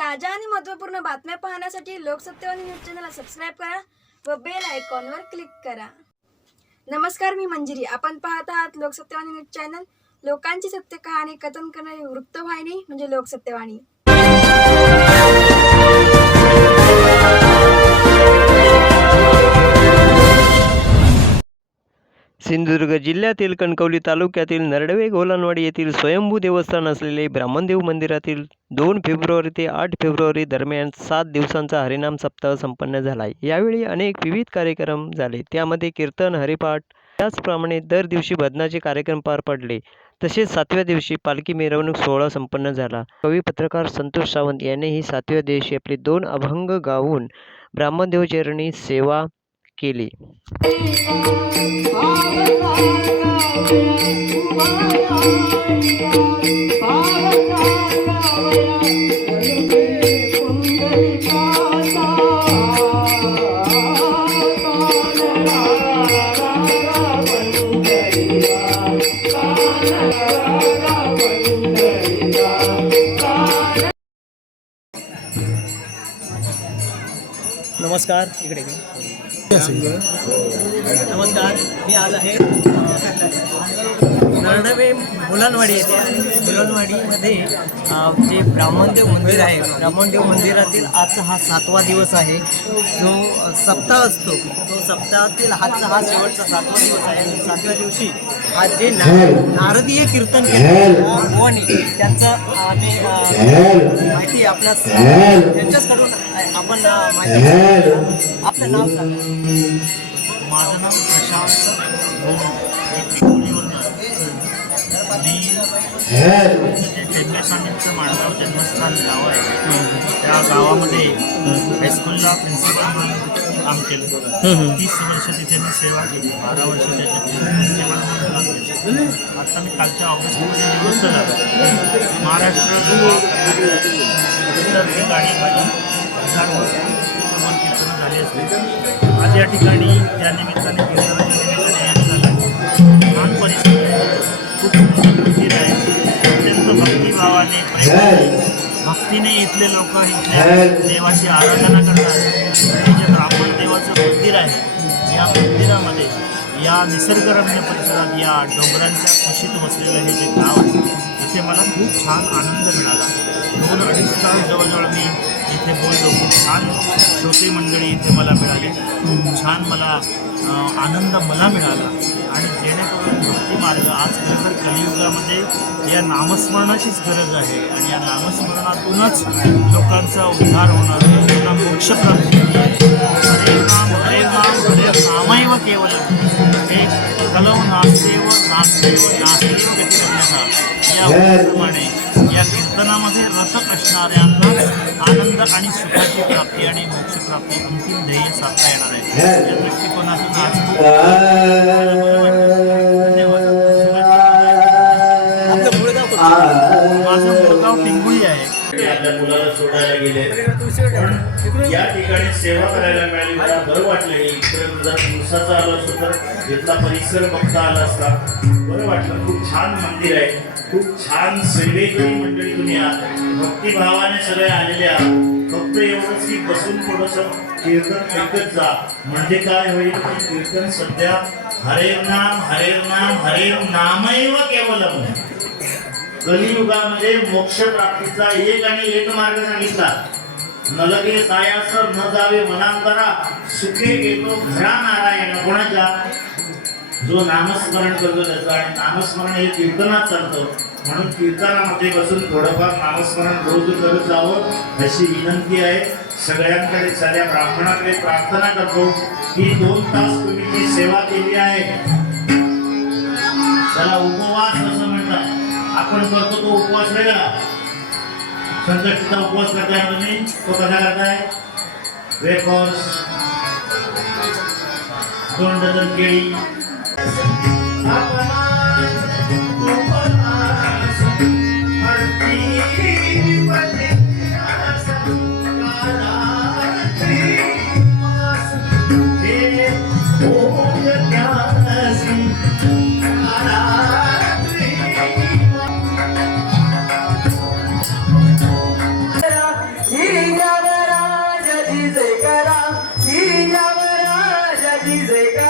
ताज्या आणि महत्त्वपूर्ण बातम्या पाहण्यासाठी लोकसत्यवाणी न्यूज चॅनलला सबस्क्राईब करा व बेल आयकॉनवर क्लिक करा. नमस्कार मी मंजिरी. आपण पाहत आहात लोकसत्यवाणी न्यूज चॅनल. लोकांची सत्य कहाणी कथन करणारी वृत्तवाहिनी म्हणजे लोकसत्यवाणी. सिंधुदुर्ग जिल्ह्यातील कणकवली तालुक्यातील नरडवे गोलानवाडी येथील स्वयंभू देवस्थान असलेले ब्राह्मणदेव मंदिरातील दोन फेब्रुवारी ते आठ फेब्रुवारी दरम्यान सात दिवसांचा हरिनाम सप्ताह संपन्न झाला. आहे यावेळी अनेक विविध कार्यक्रम झाले. त्यामध्ये कीर्तन हरिपाठ त्याचप्रमाणे दर दिवशी भजनाचे कार्यक्रम पार पडले. तसेच सातव्या दिवशी पालखी मिरवणूक सोहळा संपन्न झाला. कवी पत्रकार संतोष सावंत यांनीही सातव्या दिवशी आपले दोन अभंग गाऊन ब्राह्मणदेवचरणी सेवा केली नमस्कार इकडे. नमस्कार मी आज आहे. नरडवे मुलांवाडी येथे आणि मुलांवाडीमध्ये जे ब्राह्मणदेव मंदिर आहे ब्राह्मणदेव मंदिरातील आजचा हा सातवा दिवस आहे. जो सप्ताह असतो. तो सप्ताहातील आजचा हा शेवटचा सातवा दिवस आहे. आणि सातव्या दिवशी आज जे ना नारदीय कीर्तन केलं भगवानी त्यांचं अ, माहिती आपल्या त्यांच्याचकडून आपण माहिती. आपलं नाव सांगा. माझं नाव प्रशांत स्वामींचं माणगाव जन्मस्थान गाव आहे. त्या गावामध्ये हायस्कूलला प्रिन्सिपल म्हणून काम केलं. तीस वर्ष तिथे मी सेवा केली बारा वर्ष आता मी कालच्या ऑगस्टमध्ये निवृत्त झालो. महाराष्ट्र इतर ठिकाणी माझी हजार वर्ष झाली असते आज या ठिकाणी त्या निमित्ताने कीर्तनाच्या निमित्ताने झालं परिस्थिती खूप सुंदर मंदिर आहे अत्यंत भक्तिभावाने भक्तीने इथले लोक इथल्या देवाची आराधना करतात. जे ब्राह्मण देवाचं मंदिर आहे. या मंदिरामध्ये या निसर्गरम्य परिसरात या डोंगरांच्या कुशीत बसलेलं हे जे गाव आहे इथे मला खूप छान आनंद मिळाला. दोन अडीच तास जवळजवळ मी इथे बोललो. खूप छान श्रोते मंडळी इथे मला मिळाली. खूप छान मला आनंद मला मिळाला. आज खरं तर कलियुगामध्ये या नामस्मरणाचीच गरज आहे. आणि या नामस्मरणातूनच लोकांचा उद्धार होणार आहे त्यांना मोक्षप्राप्ती हरे नाम हरे नाम हरे नामैव केवलं हे कलव नास्तेव नास्तेव नास्तेव गतिरन्यथा याप्रमाणे या कीर्तनामध्ये रथ असणाऱ्यांना आनंद आणि सुखाची प्राप्ती आणि मोक्षप्राप्ती अंतिम ध्येय साधता येणार आहे. या दृष्टिकोनातून आज खूप आपल्या मुलाला सोडायला गेले. पण या ठिकाणी सेवा करायला मिळाली. मला बरं वाटलं इकडे जर दिवसाचा आलो असतो तर इथला परिसर बघता आला असता. बरं वाटलं. खूप छान मंदिर आहे. खूप छान सेवेकरी मंडळी तुम्ही आहात. भक्तिभावाने सगळे आलेले आहात. फक्त एवढंच की बसून थोडंसं कीर्तन ऐकत जा. म्हणजे काय होईल की कीर्तन सध्या हरे नाम हरे नाम हरे नामैव केवलम. कलियुगामध्ये मोक्ष प्राप्तीचा एक आणि एक मार्ग सांगितला. नलगे सायास न जावे मनांतरा सुखे घेतो घरा नारायण कोणाच्या जो नामस्मरण करतो त्याचं आणि नामस्मरण हे कीर्तनात चालतं म्हणून कीर्तनामध्ये बसून थोडंफार नामस्मरण रोज करत जावं अशी विनंती आहे. सगळ्यांकडे सगळ्या ब्राह्मणाकडे प्रार्थना करतो. की दोन तास तुम्ही जी सेवा केली आहे. त्याला उपवास आपण करतो तो उपवास वेगळा संकष्टीचा उपवास करताय तुम्ही? तो कसा करताय? वेफर्स दोन डझन केळी. जय करा. ही जय करा.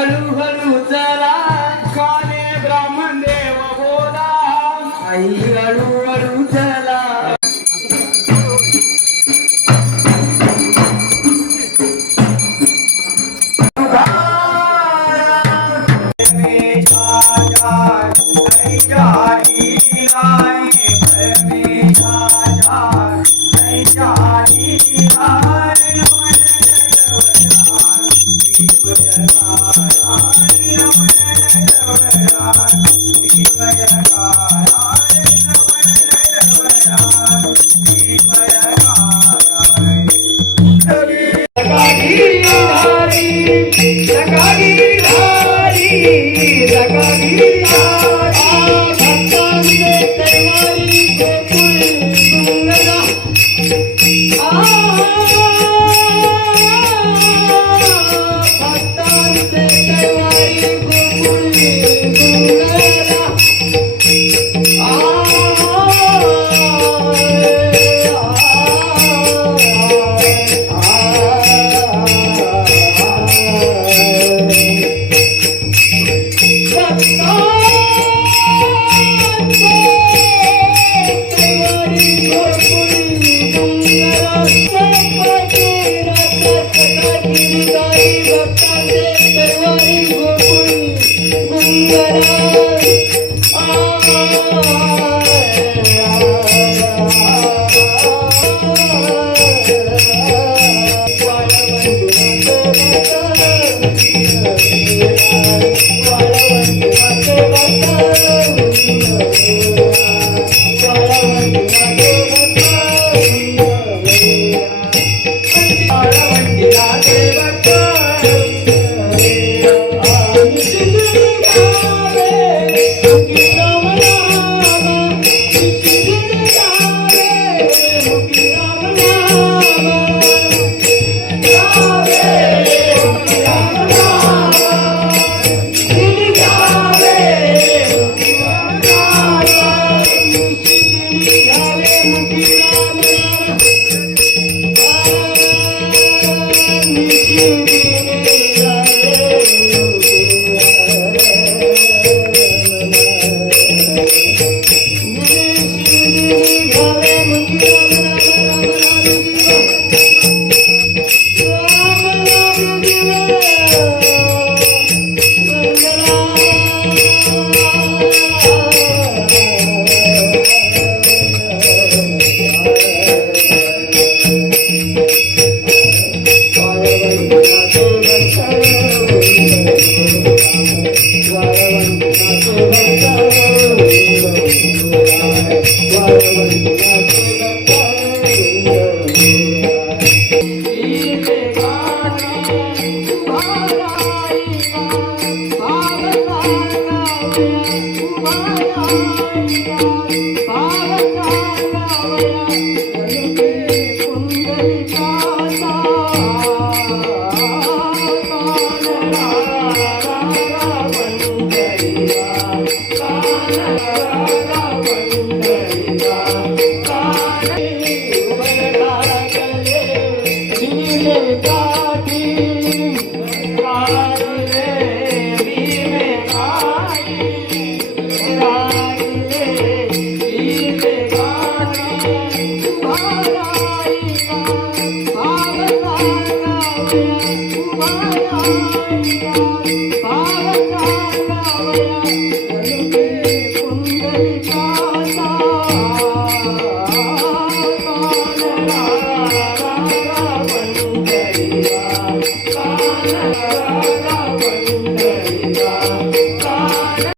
हळूहळू चला Thank you. Thank you.